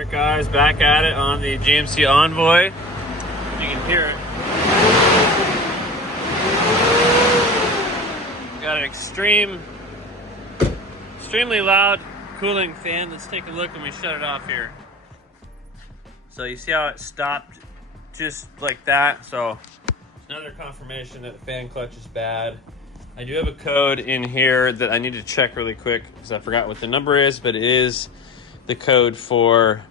Alright guys, back at it on the GMC Envoy. You can hear it. Got an extremely loud cooling fan. Let's take a look when we shut it off here. So you see how it stopped just like that? So it's another confirmation that the fan clutch is bad. I do have a code in here that I need to check really quick because I forgot what the number is, but it is the code for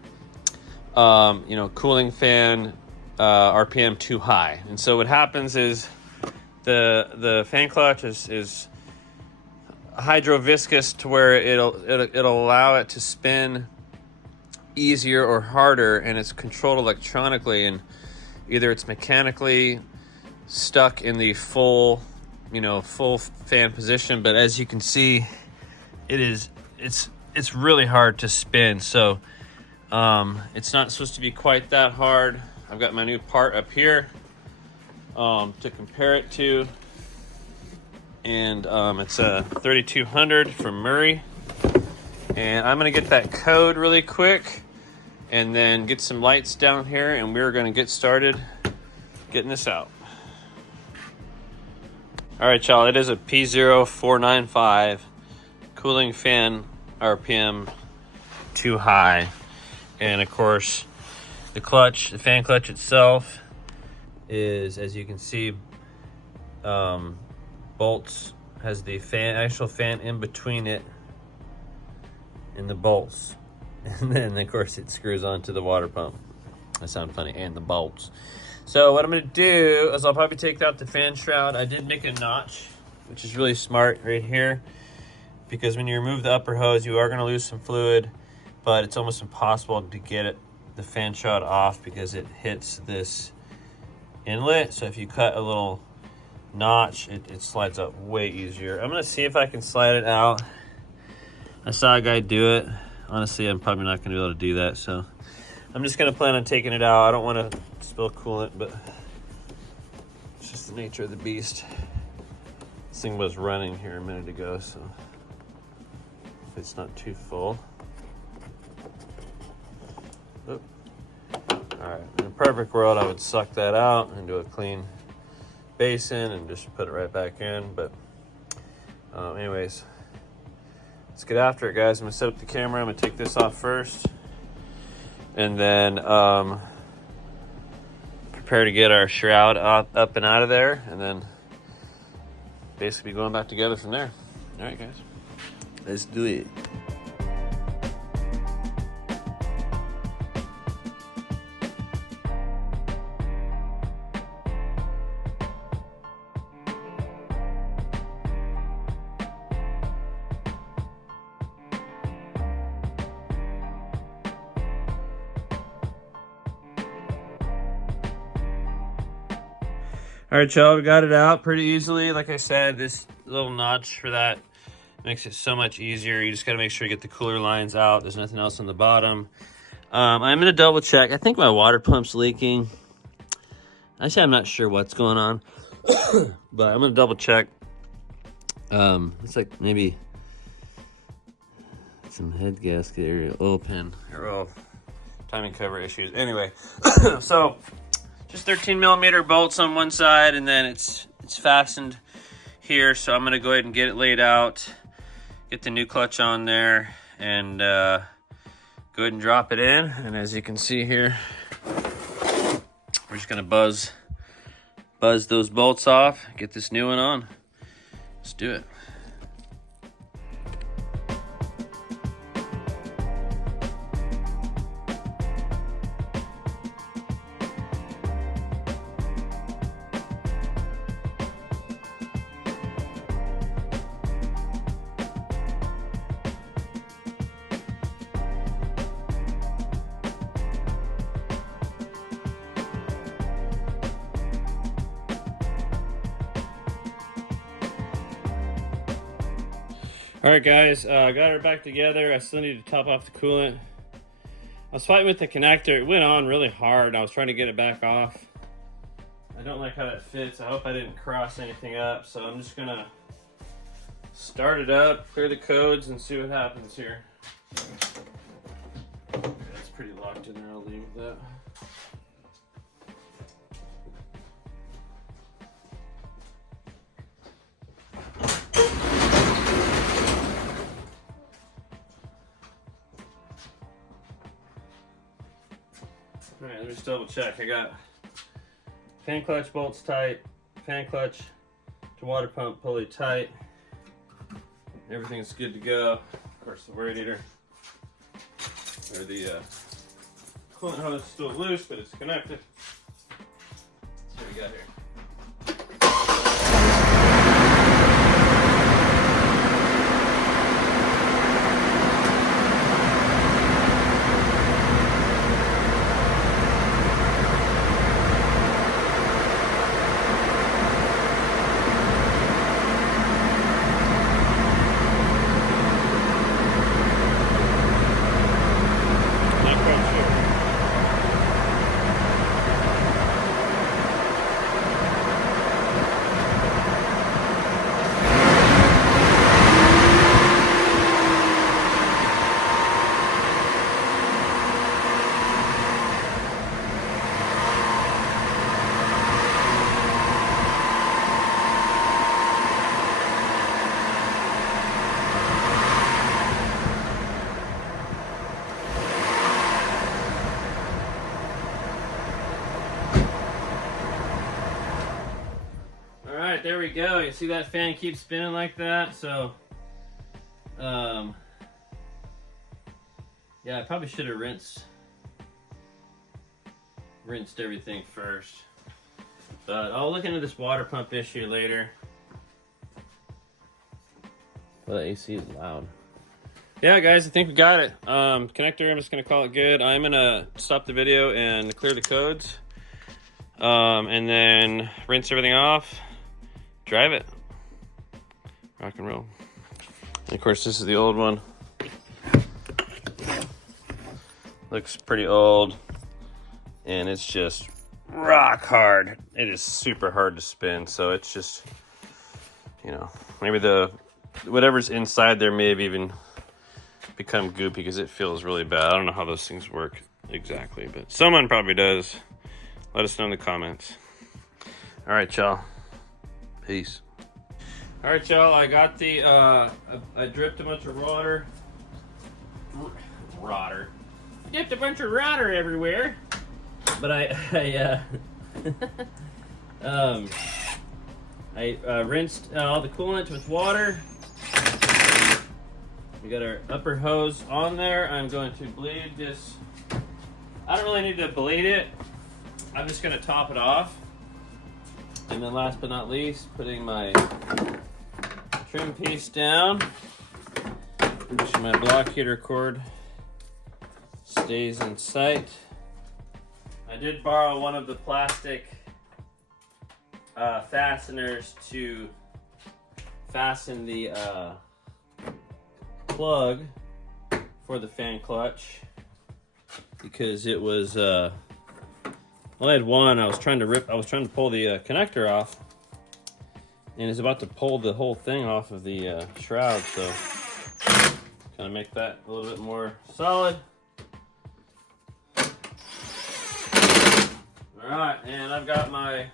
cooling fan RPM too high. And so what happens is the fan clutch is hydroviscous to where it'll allow it to spin easier or harder, and it's controlled electronically, and either it's mechanically stuck in the full fan position, but as you can see, it's really hard to spin. So it's not supposed to be quite that hard. I've got my new part up here to compare it to, and it's a 3200 from Murray, and I'm gonna get that code really quick and then get some lights down here, and we're gonna get started getting this out. All right, y'all, it is a P0495 cooling fan RPM too high. And of course, the fan clutch itself is, as you can see, bolts, has the actual fan in between it and the bolts. And then of course it screws onto the water pump. That sounds funny, and the bolts. So what I'm gonna do is I'll probably take out the fan shroud. I did make a notch, which is really smart right here, because when you remove the upper hose, you are gonna lose some fluid, but it's almost impossible to get the fan shroud off because it hits this inlet. So if you cut a little notch, it slides up way easier. I'm gonna see if I can slide it out. I saw a guy do it. Honestly, I'm probably not gonna be able to do that, so I'm just gonna plan on taking it out. I don't wanna spill coolant, but it's just the nature of the beast. This thing was running here a minute ago, so if it's not too full. Oop. All right, in a perfect world, I would suck that out and do a clean basin and just put it right back in, but anyways, let's get after it, guys. I'm gonna set up the camera. I'm gonna take this off first, and then prepare to get our shroud up and out of there, and then basically going back together from there. All right, guys, let's do it. All right, y'all, we got it out pretty easily. Like I said, this little notch for that makes it so much easier. You just got to make sure you get the cooler lines out. There's nothing else on the bottom. I'm going to double check. I think my water pump's leaking. Actually, I'm not sure what's going on, but I'm going to double check. It's like maybe some head gasket area, oil pan, or oil timing cover issues. Anyway, so just 13 millimeter bolts on one side, and then it's fastened here. So I'm gonna go ahead and get it laid out, get the new clutch on there, and go ahead and drop it in. And as you can see here, we're just gonna buzz those bolts off, get this new one on. Let's do it. All right, guys, got her back together. I still need to top off the coolant. I was fighting with the connector. It went on really hard. I was trying to get it back off. I don't like how that fits. I hope I didn't cross anything up. So I'm just gonna start it up, clear the codes, and see what happens here. That's pretty locked in there. I'll leave that. All right, let me just double check. I got fan clutch bolts tight, fan clutch to water pump pulley tight. Everything's good to go. Of course, the radiator or the coolant hose is still loose, but it's connected. Let's see what we got here. There we go. You see that fan keeps spinning like that? So, yeah, I probably should have rinsed everything first. But I'll look into this water pump issue later. Well, the AC is loud. Yeah, guys, I think we got it. Connector, I'm just gonna call it good. I'm gonna stop the video and clear the codes, and then rinse everything off. Drive it. Rock and roll. And of course, this is the old one. Looks pretty old. And it's just rock hard. It is super hard to spin. So it's just, you know, maybe whatever's inside there may have even become goopy because it feels really bad. I don't know how those things work exactly, but someone probably does. Let us know in the comments. All right, y'all. Peace. All right, y'all. I got the I dripped a bunch of water. Dipped a bunch of water everywhere. But I rinsed all the coolant with water. We got our upper hose on there. I'm going to bleed this. I don't really need to bleed it. I'm just going to top it off. And then last but not least, putting my trim piece down. Make sure my block heater cord stays in sight. I did borrow one of the plastic fasteners to fasten the plug for the fan clutch because it was well, I had one. I was trying to pull the connector off, and it's about to pull the whole thing off of the shroud. So, kind of make that a little bit more solid. All right, and I've got my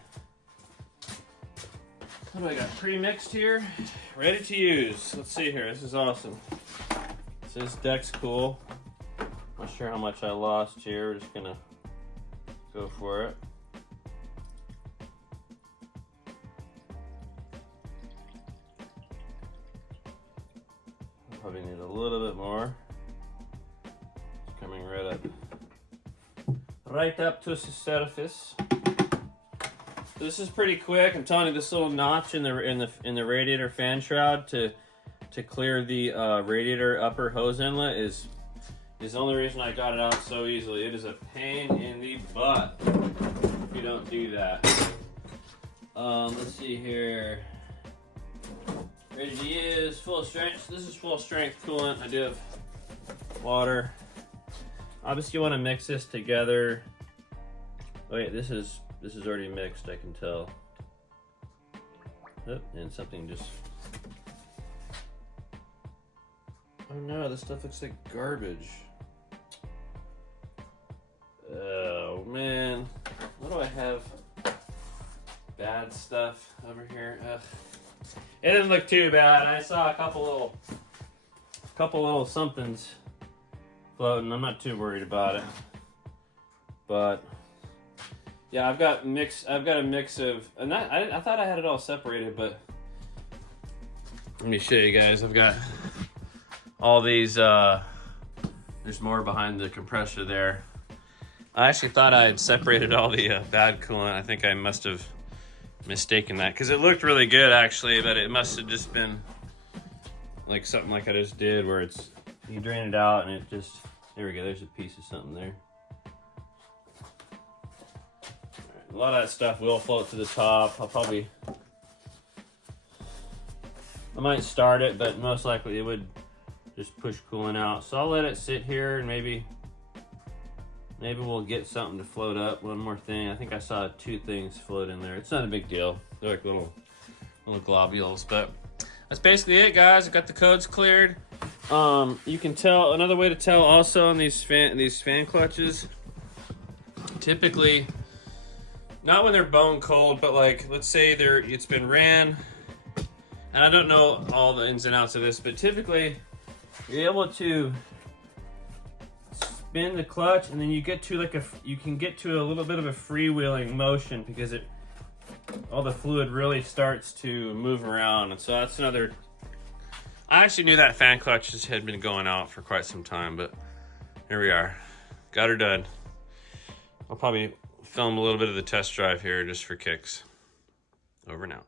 what do I got pre-mixed here, ready to use. Let's see here. This is awesome. This deck's cool. Not sure how much I lost here. We're just gonna go for it. Probably need a little bit more. It's coming right up to the surface. This is pretty quick. I'm telling you, this little notch in the radiator fan shroud to clear the radiator upper hose inlet is the only reason I got it out so easily. It is a pain in the butt if you don't do that. Let's see here. Ready to use, full strength. This is full strength coolant. I do have water. Obviously you want to mix this together. Oh wait, this is already mixed, I can tell. Oh, and something just... Oh no, this stuff looks like garbage. bad stuff over here. Ugh. It didn't look too bad. I saw a couple little somethings floating. I'm not too worried about it. But yeah, I've got a mix of, and I thought I had it all separated, but let me show you guys. I've got all these, there's more behind the compressor there. I actually thought I had separated all the bad coolant. I think I must have mistaken that, because it looked really good actually, but it must have just been like something like I just did, where it's, you drain it out and it just, there we go, there's a piece of something there. Right, a lot of that stuff will float to the top. I might start it, but most likely it would just push coolant out. So I'll let it sit here, and maybe we'll get something to float up. One more thing. I think I saw 2 things float in there. It's not a big deal. They're like little globules, but that's basically it, guys. I got the codes cleared. You can tell, another way to tell also on these fan clutches, typically, not when they're bone cold, but like, let's say it's been ran, and I don't know all the ins and outs of this, but typically you're able to spin the clutch, and then you get to you can get to a little bit of a freewheeling motion, because all the fluid really starts to move around. And so that's another, I actually knew that fan clutches had been going out for quite some time, but here we are. Got her done. I'll probably film a little bit of the test drive here just for kicks. Over and out.